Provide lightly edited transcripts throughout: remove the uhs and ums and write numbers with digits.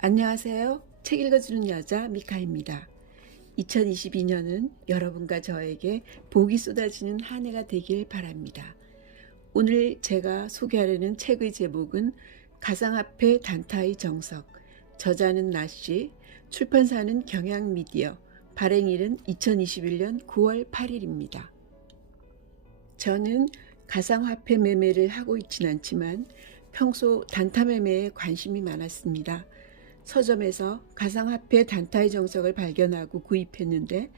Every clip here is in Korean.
안녕하세요. 책 읽어주는 여자 미카입니다. 2022년은 여러분과 저에게 복이 쏟아지는 한 해가 되길 바랍니다. 오늘 제가 소개하려는 책의 제목은 가상화폐 단타의 정석, 저자는 나씨, 출판사는 경향미디어, 발행일은 2021년 9월 8일입니다. 저는 가상화폐 매매를 하고 있진 않지만 평소 단타 매매에 관심이 많았습니다. 서점에서 가상화폐 단타의 정석을 발견하고 구입했는데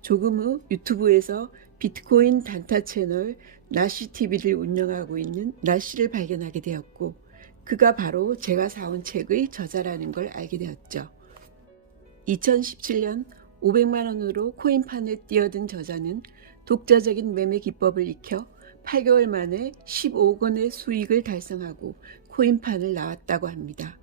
조금 후 유튜브에서 비트코인 단타 채널 나시TV를 운영하고 있는 나시를 발견하게 되었고 그가 바로 제가 사온 책의 저자라는 걸 알게 되었죠. 2017년 500만 원으로 코인판에 뛰어든 저자는 독자적인 매매 기법을 익혀 8개월 만에 15억 원의 수익을 달성하고 코인판을 나왔다고 합니다.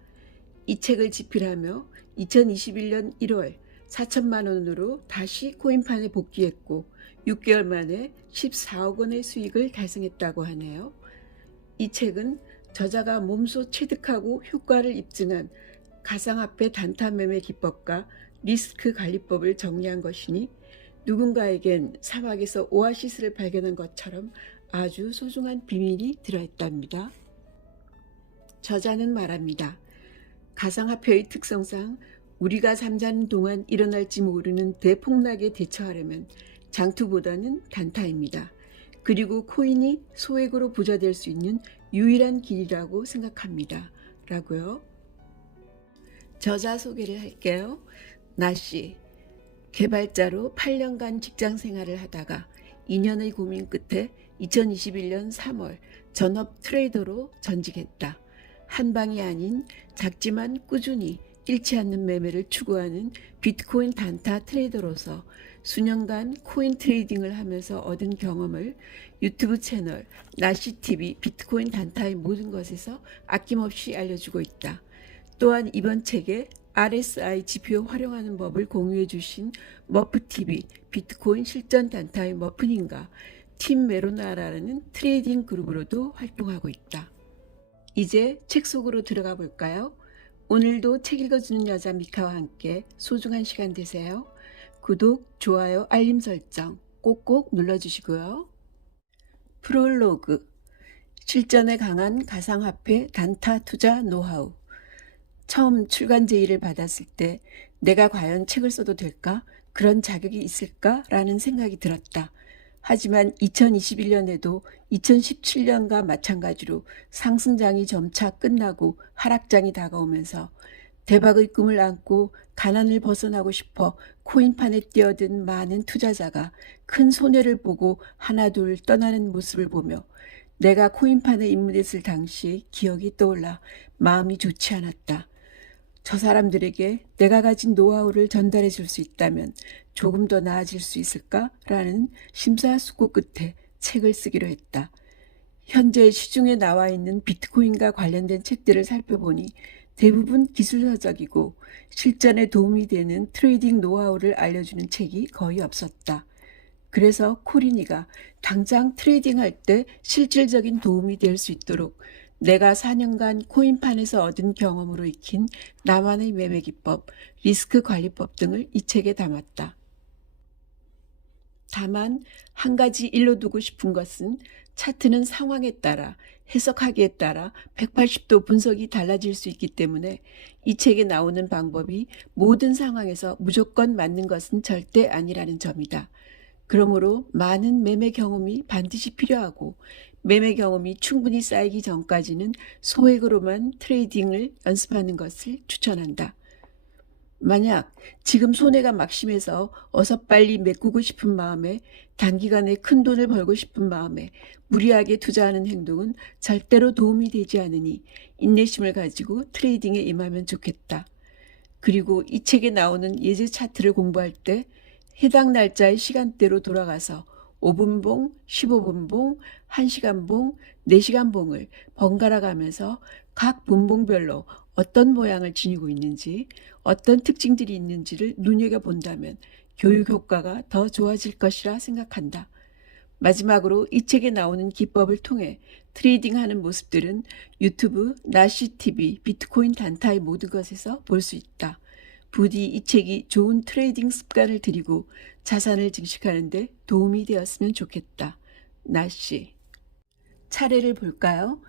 이 책을 집필하며 2021년 1월 4천만 원으로 다시 코인판에 복귀했고 6개월 만에 14억 원의 수익을 달성했다고 하네요. 이 책은 저자가 몸소 체득하고 효과를 입증한 가상화폐 단타 매매 기법과 리스크 관리법을 정리한 것이니 누군가에겐 사막에서 오아시스를 발견한 것처럼 아주 소중한 비밀이 들어있답니다. 저자는 말합니다. 가상화폐의 특성상 우리가 잠자는 동안 일어날지 모르는 대폭락에 대처하려면 장투보다는 단타입니다. 그리고 코인이 소액으로 부자될 수 있는 유일한 길이라고 생각합니다. 라고요. 저자 소개를 할게요. 나씨, 개발자로 8년간 직장 생활을 하다가 2년의 고민 끝에 2021년 3월 전업 트레이더로 전직했다. 한 방이 아닌 작지만 꾸준히 잃지 않는 매매를 추구하는 비트코인 단타 트레이더로서 수년간 코인 트레이딩을 하면서 얻은 경험을 유튜브 채널 나시TV 비트코인 단타의 모든 것에서 아낌없이 알려주고 있다. 또한 이번 책에 RSI 지표 활용하는 법을 공유해 주신 머프TV 비트코인 실전 단타의 머프님과 팀 메로나라는 트레이딩 그룹으로도 활동하고 있다. 이제 책 속으로 들어가 볼까요? 오늘도 책 읽어주는 여자 미카와 함께 소중한 시간 되세요. 구독, 좋아요, 알림 설정 꼭꼭 눌러주시고요. 프롤로그, 실전에 강한 가상화폐 단타 투자 노하우. 처음 출간 제의를 받았을 때 내가 과연 책을 써도 될까? 그런 자격이 있을까? 라는 생각이 들었다. 하지만 2021년에도 2017년과 마찬가지로 상승장이 점차 끝나고 하락장이 다가오면서 대박의 꿈을 안고 가난을 벗어나고 싶어 코인판에 뛰어든 많은 투자자가 큰 손해를 보고 하나둘 떠나는 모습을 보며 내가 코인판에 입문했을 당시 기억이 떠올라 마음이 좋지 않았다. 저 사람들에게 내가 가진 노하우를 전달해 줄 수 있다면 조금 더 나아질 수 있을까? 라는 심사숙고 끝에 책을 쓰기로 했다. 현재 시중에 나와 있는 비트코인과 관련된 책들을 살펴보니 대부분 기술서적이고 실전에 도움이 되는 트레이딩 노하우를 알려주는 책이 거의 없었다. 그래서 코린이가 당장 트레이딩할 때 실질적인 도움이 될 수 있도록 내가 4년간 코인판에서 얻은 경험으로 익힌 나만의 매매 기법, 리스크 관리법 등을 이 책에 담았다. 다만 한 가지 일로 두고 싶은 것은 차트는 상황에 따라 해석하기에 따라 180도 분석이 달라질 수 있기 때문에 이 책에 나오는 방법이 모든 상황에서 무조건 맞는 것은 절대 아니라는 점이다. 그러므로 많은 매매 경험이 반드시 필요하고 매매 경험이 충분히 쌓이기 전까지는 소액으로만 트레이딩을 연습하는 것을 추천한다. 만약 지금 손해가 막심해서 어서 빨리 메꾸고 싶은 마음에 단기간에 큰 돈을 벌고 싶은 마음에 무리하게 투자하는 행동은 절대로 도움이 되지 않으니 인내심을 가지고 트레이딩에 임하면 좋겠다. 그리고 이 책에 나오는 예제 차트를 공부할 때 해당 날짜의 시간대로 돌아가서 5분봉, 15분봉, 1시간봉, 4시간봉을 번갈아 가면서 각 분봉별로 어떤 모양을 지니고 있는지, 어떤 특징들이 있는지를 눈여겨본다면 교육 효과가 더 좋아질 것이라 생각한다. 마지막으로 이 책에 나오는 기법을 통해 트레이딩하는 모습들은 유튜브, 나시TV, 비트코인 단타의 모든 것에서 볼 수 있다. 부디 이 책이 좋은 트레이딩 습관을 들이고 자산을 증식하는 데 도움이 되었으면 좋겠다. 나시. 차례를 볼까요?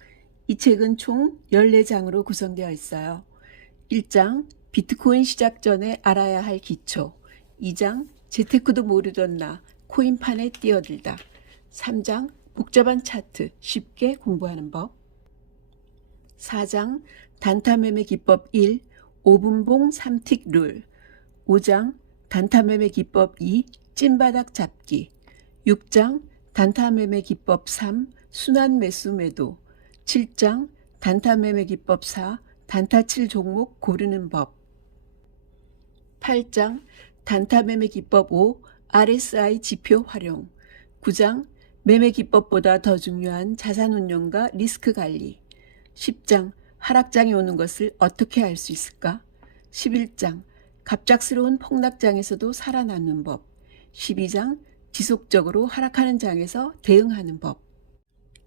이 책은 총 14장으로 구성되어 있어요. 1장 비트코인 시작 전에 알아야 할 기초. 2장 재테크도 모르던 나 코인판에 뛰어들다. 3장 복잡한 차트 쉽게 공부하는 법. 4장 단타 매매 기법 1 5분봉 3틱 룰. 5장 단타 매매 기법 2 찐바닥 잡기. 6장 단타 매매 기법 3 순환 매수 매도. 7장 단타 매매 기법 4 단타 칠 종목 고르는 법. 8장 단타 매매 기법 5 RSI 지표 활용. 9장 매매 기법보다 더 중요한 자산 운용과 리스크 관리. 10장 하락장이 오는 것을 어떻게 알 수 있을까? 11장 갑작스러운 폭락장에서도 살아남는 법. 12장 지속적으로 하락하는 장에서 대응하는 법.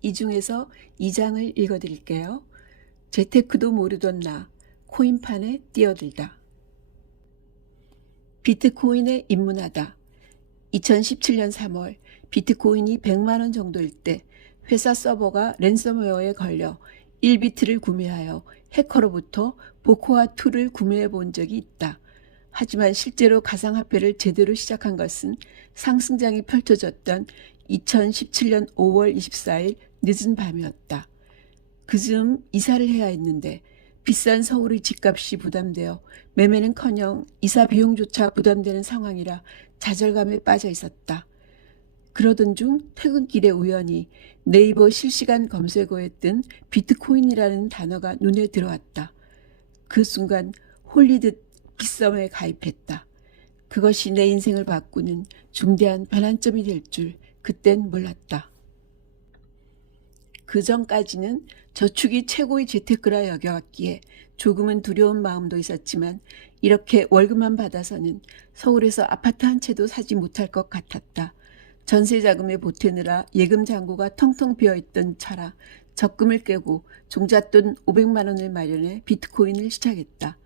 이 중에서 2장을 읽어드릴게요. 재테크도 모르던 나 코인판에 뛰어들다. 비트코인에 입문하다. 2017년 3월 비트코인이 100만 원 정도일 때 회사 서버가 랜섬웨어에 걸려 1비트를 구매하여 해커로부터 보코아2를 구매해 본 적이 있다. 하지만 실제로 가상화폐를 제대로 시작한 것은 상승장이 펼쳐졌던 2017년 5월 24일 늦은 밤이었다. 그즈음 이사를 해야 했는데 비싼 서울의 집값이 부담되어 매매는커녕 이사 비용조차 부담되는 상황이라 좌절감에 빠져 있었다. 그러던 중 퇴근길에 우연히 네이버 실시간 검색어에 뜬 비트코인이라는 단어가 눈에 들어왔다. 그 순간 홀리듯 빗썸에 가입했다. 그것이 내 인생을 바꾸는 중대한 변환점이 될 줄 그땐 몰랐다. 그 전까지는 저축이 최고의 재테크라 여겨왔기에 조금은 두려운 마음도 있었지만 이렇게 월급만 받아서는 서울에서 아파트 한 채도 사지 못할 것 같았다. 전세 자금에 보태느라 예금 잔고가 텅텅 비어있던 차라 적금을 깨고 종잣돈 500만 원을 마련해 비트코인을 시작했다.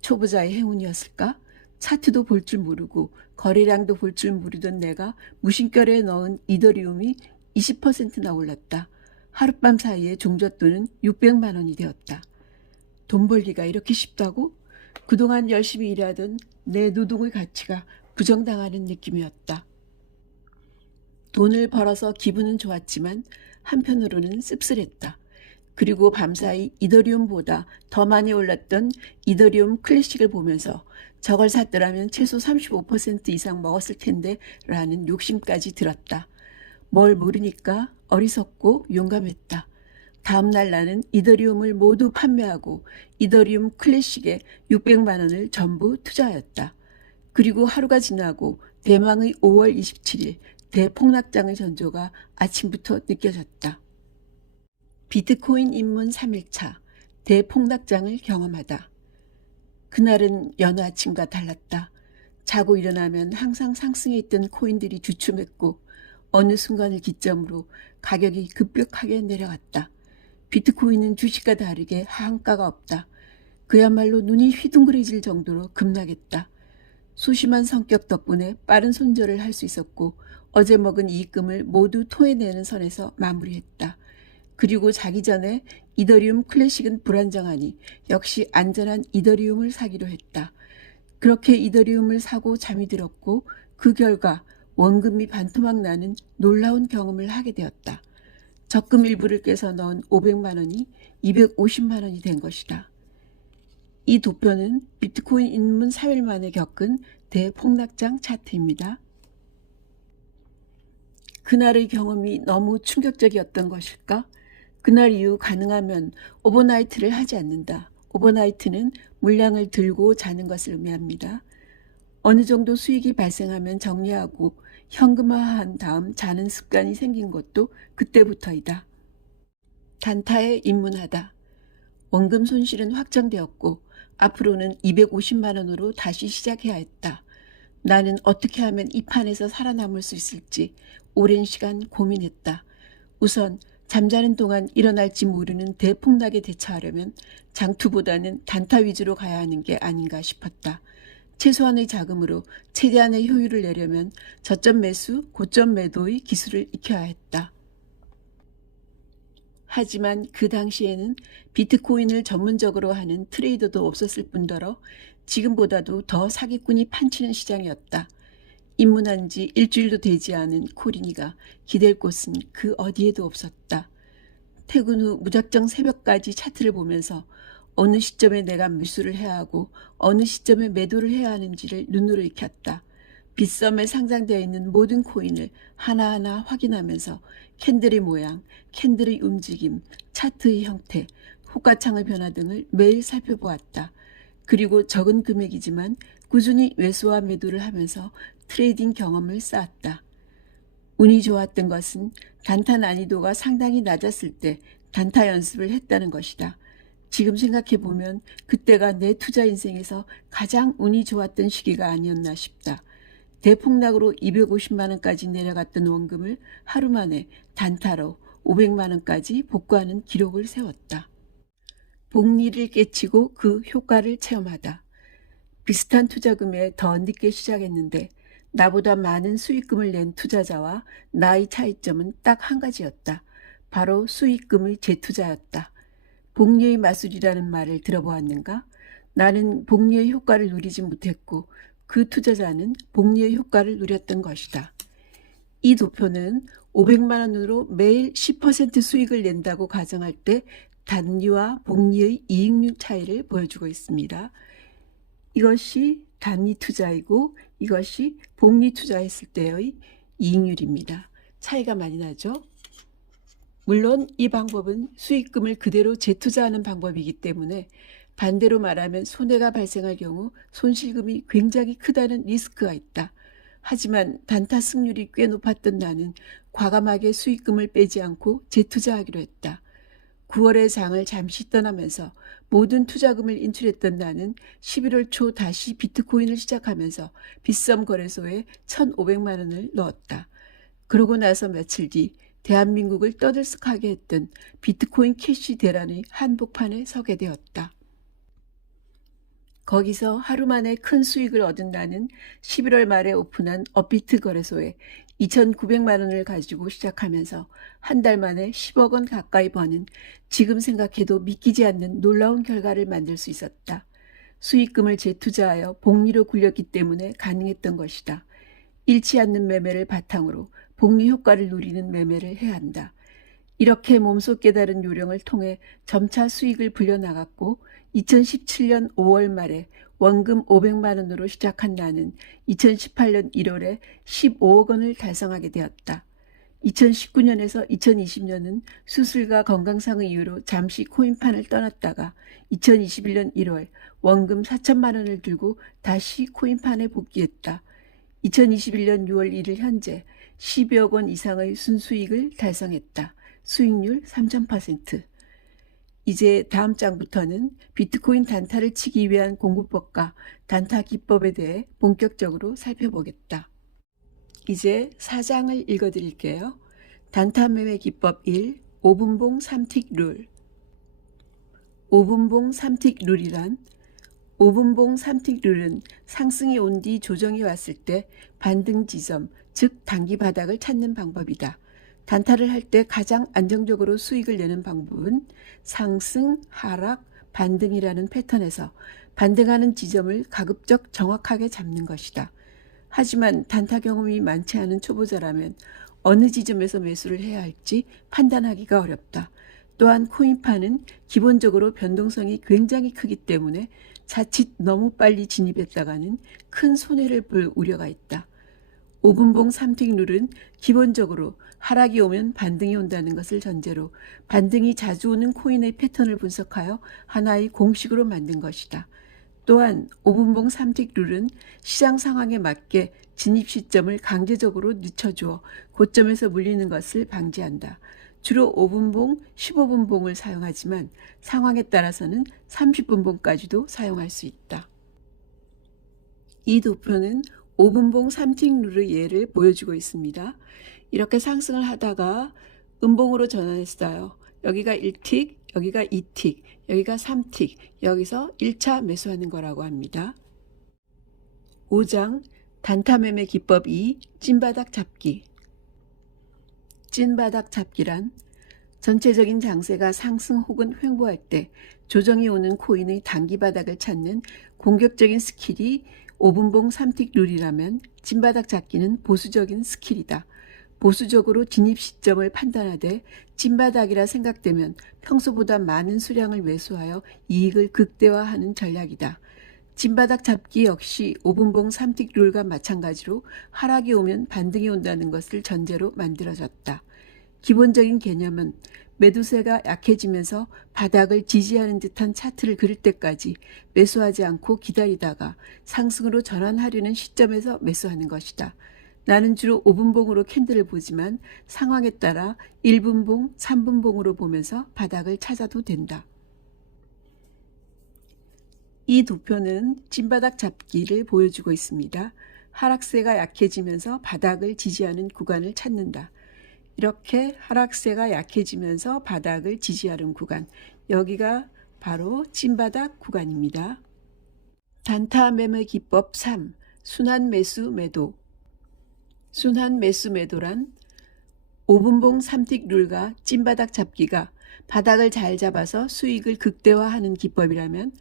초보자의 행운이었을까? 차트도 볼 줄 모르고 거래량도 볼 줄 모르던 내가 무심결에 넣은 이더리움이 20%나 올랐다. 하룻밤 사이에 종잣돈은 600만 원이 되었다. 돈 벌기가 이렇게 쉽다고? 그동안 열심히 일하던 내 노동의 가치가 부정당하는 느낌이었다. 돈을 벌어서 기분은 좋았지만 한편으로는 씁쓸했다. 그리고 밤사이 이더리움보다 더 많이 올랐던 이더리움 클래식을 보면서 저걸 샀더라면 최소 35% 이상 먹었을 텐데 라는 욕심까지 들었다. 뭘 모르니까 어리석고 용감했다. 다음날 나는 이더리움을 모두 판매하고 이더리움 클래식에 600만 원을 전부 투자하였다. 그리고 하루가 지나고 대망의 5월 27일 대폭락장의 전조가 아침부터 느껴졌다. 비트코인 입문 3일차 대폭락장을 경험하다. 그날은 여느 아침과 달랐다. 자고 일어나면 항상 상승해 있던 코인들이 주춤했고 어느 순간을 기점으로 가격이 급격하게 내려갔다. 비트코인은 주식과 다르게 하한가가 없다. 그야말로 눈이 휘둥그레질 정도로 급락했다. 소심한 성격 덕분에 빠른 손절을 할 수 있었고 어제 먹은 이익금을 모두 토해내는 선에서 마무리했다. 그리고 자기 전에 이더리움 클래식은 불안정하니 역시 안전한 이더리움을 사기로 했다. 그렇게 이더리움을 사고 잠이 들었고 그 결과 원금이 반토막 나는 놀라운 경험을 하게 되었다. 적금 일부를 깨서 넣은 500만 원이 250만 원이 된 것이다. 이 도표는 비트코인 입문 4일 만에 겪은 대폭락장 차트입니다. 그날의 경험이 너무 충격적이었던 것일까? 그날 이후 가능하면 오버나이트를 하지 않는다. 오버나이트는 물량을 들고 자는 것을 의미합니다. 어느 정도 수익이 발생하면 정리하고 현금화한 다음 자는 습관이 생긴 것도 그때부터이다. 단타에 입문하다. 원금 손실은 확정되었고 앞으로는 250만 원으로 다시 시작해야 했다. 나는 어떻게 하면 이 판에서 살아남을 수 있을지 오랜 시간 고민했다. 우선 잠자는 동안 일어날지 모르는 대폭락에 대처하려면 장투보다는 단타 위주로 가야 하는 게 아닌가 싶었다. 최소한의 자금으로 최대한의 효율을 내려면 저점 매수, 고점 매도의 기술을 익혀야 했다. 하지만 그 당시에는 비트코인을 전문적으로 하는 트레이더도 없었을 뿐더러 지금보다도 더 사기꾼이 판치는 시장이었다. 입문한 지 일주일도 되지 않은 코린이가 기댈 곳은 그 어디에도 없었다. 퇴근 후 무작정 새벽까지 차트를 보면서 어느 시점에 내가 매수를 해야 하고 어느 시점에 매도를 해야 하는지를 눈으로 익혔다. 빗썸에 상장되어 있는 모든 코인을 하나하나 확인하면서 캔들의 모양, 캔들의 움직임, 차트의 형태, 호가창의 변화 등을 매일 살펴보았다. 그리고 적은 금액이지만 꾸준히 매수와 매도를 하면서 트레이딩 경험을 쌓았다. 운이 좋았던 것은 단타 난이도가 상당히 낮았을 때 단타 연습을 했다는 것이다. 지금 생각해보면 그때가 내 투자 인생에서 가장 운이 좋았던 시기가 아니었나 싶다. 대폭락으로 250만 원까지 내려갔던 원금을 하루 만에 단타로 500만 원까지 복구하는 기록을 세웠다. 복리를 깨치고 그 효과를 체험하다. 비슷한 투자금에 더 늦게 시작했는데 나보다 많은 수익금을 낸 투자자와 나의 차이점은 딱 한 가지였다. 바로 수익금의 재투자였다. 복리의 마술이라는 말을 들어보았는가? 나는 복리의 효과를 누리지 못했고 그 투자자는 복리의 효과를 누렸던 것이다. 이 도표는 500만 원으로 매일 10% 수익을 낸다고 가정할 때 단리와 복리의 이익률 차이를 보여주고 있습니다. 이것이 단리 투자이고 이것이 복리 투자했을 때의 이익률입니다. 차이가 많이 나죠? 물론 이 방법은 수익금을 그대로 재투자하는 방법이기 때문에 반대로 말하면 손해가 발생할 경우 손실금이 굉장히 크다는 리스크가 있다. 하지만 단타 승률이 꽤 높았던 나는 과감하게 수익금을 빼지 않고 재투자하기로 했다. 9월에 장을 잠시 떠나면서 모든 투자금을 인출했던 나는 11월 초 다시 비트코인을 시작하면서 빗썸 거래소에 1,500만 원을 넣었다. 그러고 나서 며칠 뒤 대한민국을 떠들썩하게 했던 비트코인 캐시 대란의 한복판에 서게 되었다. 거기서 하루 만에 큰 수익을 얻은 나는 11월 말에 오픈한 업비트 거래소에 2,900만 원을 가지고 시작하면서 한 달 만에 10억 원 가까이 버는 지금 생각해도 믿기지 않는 놀라운 결과를 만들 수 있었다. 수익금을 재투자하여 복리로 굴렸기 때문에 가능했던 것이다. 잃지 않는 매매를 바탕으로 복리 효과를 누리는 매매를 해야 한다. 이렇게 몸소 깨달은 요령을 통해 점차 수익을 불려나갔고 2017년 5월 말에 원금 500만 원으로 시작한 나는 2018년 1월에 15억 원을 달성하게 되었다. 2019년에서 2020년은 수술과 건강상의 이유로 잠시 코인판을 떠났다가 2021년 1월 원금 4천만 원을 들고 다시 코인판에 복귀했다. 2021년 6월 1일 현재 12억 원 이상의 순수익을 달성했다. 수익률 3000%. 이제 다음 장부터는 비트코인 단타를 치기 위한 공부법과 단타 기법에 대해 본격적으로 살펴보겠다. 이제 4장을 읽어드릴게요. 단타 매매 기법 1. 5분봉 3틱 룰. 5분봉 3틱 룰이란 5분봉 3틱 룰은 상승이 온 뒤 조정이 왔을 때 반등 지점, 즉 단기 바닥을 찾는 방법이다. 단타를 할 때 가장 안정적으로 수익을 내는 방법은 상승, 하락, 반등이라는 패턴에서 반등하는 지점을 가급적 정확하게 잡는 것이다. 하지만 단타 경험이 많지 않은 초보자라면 어느 지점에서 매수를 해야 할지 판단하기가 어렵다. 또한 코인판은 기본적으로 변동성이 굉장히 크기 때문에 자칫 너무 빨리 진입했다가는 큰 손해를 볼 우려가 있다. 5분봉 3틱 룰은 기본적으로 하락이 오면 반등이 온다는 것을 전제로 반등이 자주 오는 코인의 패턴을 분석하여 하나의 공식으로 만든 것이다. 또한 5분봉 3틱 룰은 시장 상황에 맞게 진입 시점을 강제적으로 늦춰주어 고점에서 물리는 것을 방지한다. 주로 5분봉, 15분봉을 사용하지만 상황에 따라서는 30분봉까지도 사용할 수 있다. 이 도표는 5분봉 3틱 룰의 예를 보여주고 있습니다. 이렇게 상승을 하다가 음봉으로 전환했어요. 여기가 1틱, 여기가 2틱, 여기가 3틱, 여기서 1차 매수하는 거라고 합니다. 5장 단타 매매 기법 2 찐바닥 잡기. 찐바닥 잡기란 전체적인 장세가 상승 혹은 횡보할 때 조정이 오는 코인의 단기 바닥을 찾는 공격적인 스킬이 5분봉 3틱 룰이라면 찐바닥 잡기는 보수적인 스킬이다. 보수적으로 진입 시점을 판단하되 찐바닥이라 생각되면 평소보다 많은 수량을 매수하여 이익을 극대화하는 전략이다. 찐바닥 잡기 역시 5분봉 3틱 룰과 마찬가지로 하락이 오면 반등이 온다는 것을 전제로 만들어졌다. 기본적인 개념은 매도세가 약해지면서 바닥을 지지하는 듯한 차트를 그릴 때까지 매수하지 않고 기다리다가 상승으로 전환하려는 시점에서 매수하는 것이다. 나는 주로 5분봉으로 캔들을 보지만 상황에 따라 1분봉, 3분봉으로 보면서 바닥을 찾아도 된다. 이 도표는 찐바닥 잡기를 보여주고 있습니다. 하락세가 약해지면서 바닥을 지지하는 구간을 찾는다. 이렇게 하락세가 약해지면서 바닥을 지지하는 구간, 여기가 바로 찐바닥 구간입니다. 단타 매매 기법 3. 순환 매수 매도. 순환 매수 매도란 5분봉 3틱 룰과 찐바닥 잡기가 바닥을 잘 잡아서 수익을 극대화하는 기법이라면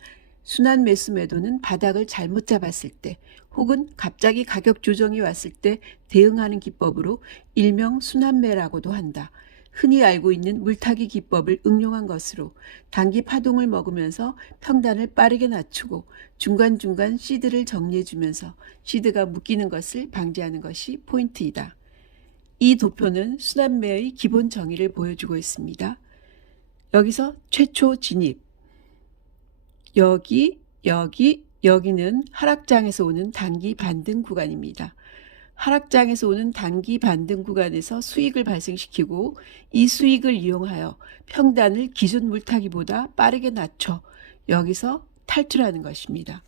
순환 매수 매도는 바닥을 잘못 잡았을 때 혹은 갑자기 가격 조정이 왔을 때 대응하는 기법으로 일명 순환매라고도 한다. 흔히 알고 있는 물타기 기법을 응용한 것으로 단기 파동을 먹으면서 평단을 빠르게 낮추고 중간중간 시드를 정리해주면서 시드가 묶이는 것을 방지하는 것이 포인트이다. 이 도표는 순환매의 기본 정의를 보여주고 있습니다. 여기서 최초 진입, 여기는 하락장에서 오는 단기 반등 구간입니다. 하락장에서 오는 단기 반등 구간에서 수익을 발생시키고 이 수익을 이용하여 평단을 기존 물타기보다 빠르게 낮춰 여기서 탈출하는 것입니다.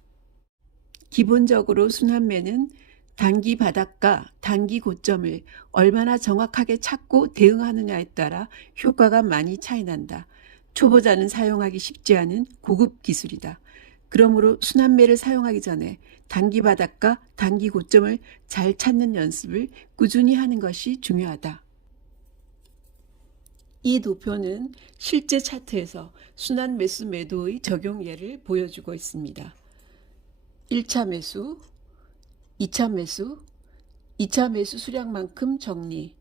기본적으로 순환매는 단기 바닥과 단기 고점을 얼마나 정확하게 찾고 대응하느냐에 따라 효과가 많이 차이난다. 초보자는 사용하기 쉽지 않은 고급 기술이다. 그러므로 순환매를 사용하기 전에 단기 바닥과 단기 고점을 잘 찾는 연습을 꾸준히 하는 것이 중요하다. 이 도표는 실제 차트에서 순환 매수 매도의 적용 예를 보여주고 있습니다. 1차 매수, 2차 매수, 2차 매수 수량만큼 정리,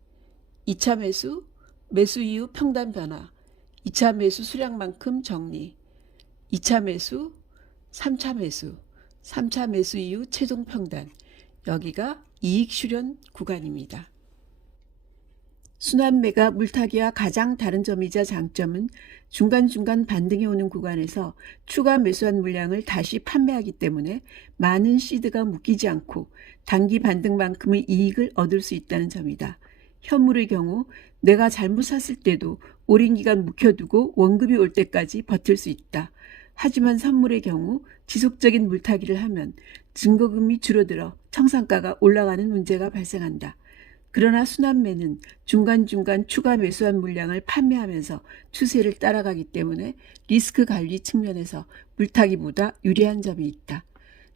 2차 매수, 매수 이후 평단 변화, 2차 매수 수량만큼 정리, 2차 매수, 3차 매수, 3차 매수 이후 최종 평단, 여기가 이익 실현 구간입니다. 순환매가 물타기와 가장 다른 점이자 장점은 중간중간 반등이 오는 구간에서 추가 매수한 물량을 다시 판매하기 때문에 많은 시드가 묶이지 않고 단기 반등만큼의 이익을 얻을 수 있다는 점이다. 현물의 경우 내가 잘못 샀을 때도 오랜 기간 묵혀두고 원금이 올 때까지 버틸 수 있다. 하지만 선물의 경우 지속적인 물타기를 하면 증거금이 줄어들어 청산가가 올라가는 문제가 발생한다. 그러나 순환매는 중간중간 추가 매수한 물량을 판매하면서 추세를 따라가기 때문에 리스크 관리 측면에서 물타기보다 유리한 점이 있다.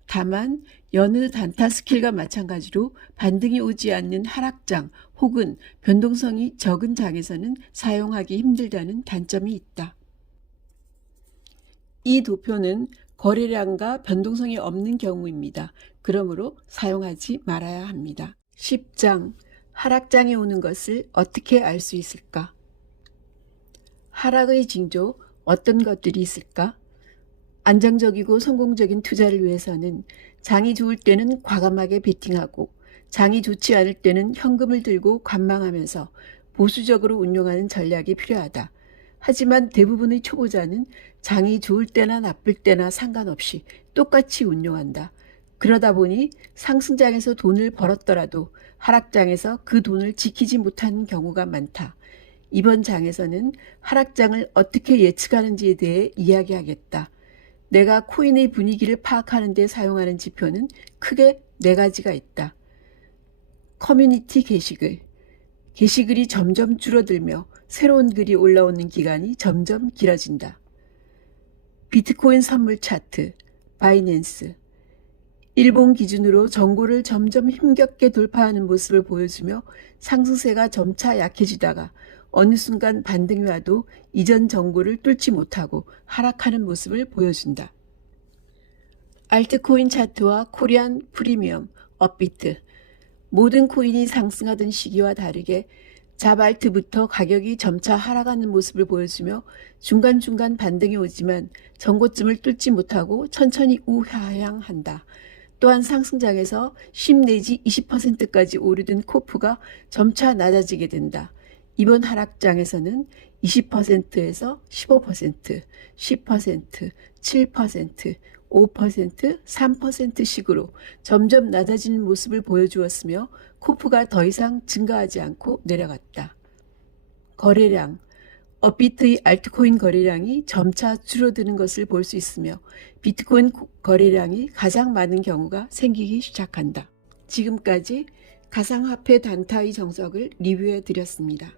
다만 여느 단타 스킬과 마찬가지로 반등이 오지 않는 하락장 혹은 변동성이 적은 장에서는 사용하기 힘들다는 단점이 있다. 이 도표는 거래량과 변동성이 없는 경우입니다. 그러므로 사용하지 말아야 합니다. 10장 하락장이 오는 것을 어떻게 알 수 있을까? 하락의 징조 어떤 것들이 있을까? 안정적이고 성공적인 투자를 위해서는 장이 좋을 때는 과감하게 베팅하고 장이 좋지 않을 때는 현금을 들고 관망하면서 보수적으로 운용하는 전략이 필요하다. 하지만 대부분의 초보자는 장이 좋을 때나 나쁠 때나 상관없이 똑같이 운용한다. 그러다 보니 상승장에서 돈을 벌었더라도 하락장에서 그 돈을 지키지 못하는 경우가 많다. 이번 장에서는 하락장을 어떻게 예측하는지에 대해 이야기하겠다. 내가 코인의 분위기를 파악하는 데 사용하는 지표는 크게 4가지가 있다. 커뮤니티 게시글. 게시글이 점점 줄어들며 새로운 글이 올라오는 기간이 점점 길어진다. 비트코인 선물 차트, 바이낸스. 일본 기준으로 정고를 점점 힘겹게 돌파하는 모습을 보여주며 상승세가 점차 약해지다가 어느 순간 반등이 와도 이전 정고를 뚫지 못하고 하락하는 모습을 보여준다. 알트코인 차트와 코리안 프리미엄, 업비트. 모든 코인이 상승하던 시기와 다르게 잡알트부터 가격이 점차 하락하는 모습을 보여주며 중간중간 반등이 오지만 전고점을 뚫지 못하고 천천히 우하향한다. 또한 상승장에서 10 내지 20%까지 오르던 코프가 점차 낮아지게 된다. 이번 하락장에서는 20%에서 15%, 10%, 7%, 5%, 3%씩으로 점점 낮아지는 모습을 보여주었으며 코프가 더 이상 증가하지 않고 내려갔다. 거래량. 업비트의 알트코인 거래량이 점차 줄어드는 것을 볼 수 있으며 비트코인 거래량이 가장 많은 경우가 생기기 시작한다. 지금까지 가상화폐 단타의 정석을 리뷰해 드렸습니다.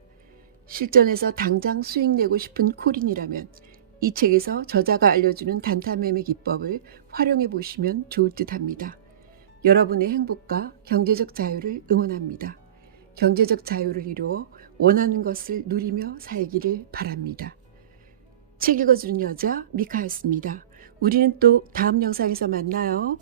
실전에서 당장 수익 내고 싶은 코린이라면 이 책에서 저자가 알려주는 단타 매매 기법을 활용해 보시면 좋을 듯 합니다. 여러분의 행복과 경제적 자유를 응원합니다. 경제적 자유를 이루어 원하는 것을 누리며 살기를 바랍니다. 책 읽어주는 여자 미카였습니다. 우리는 또 다음 영상에서 만나요.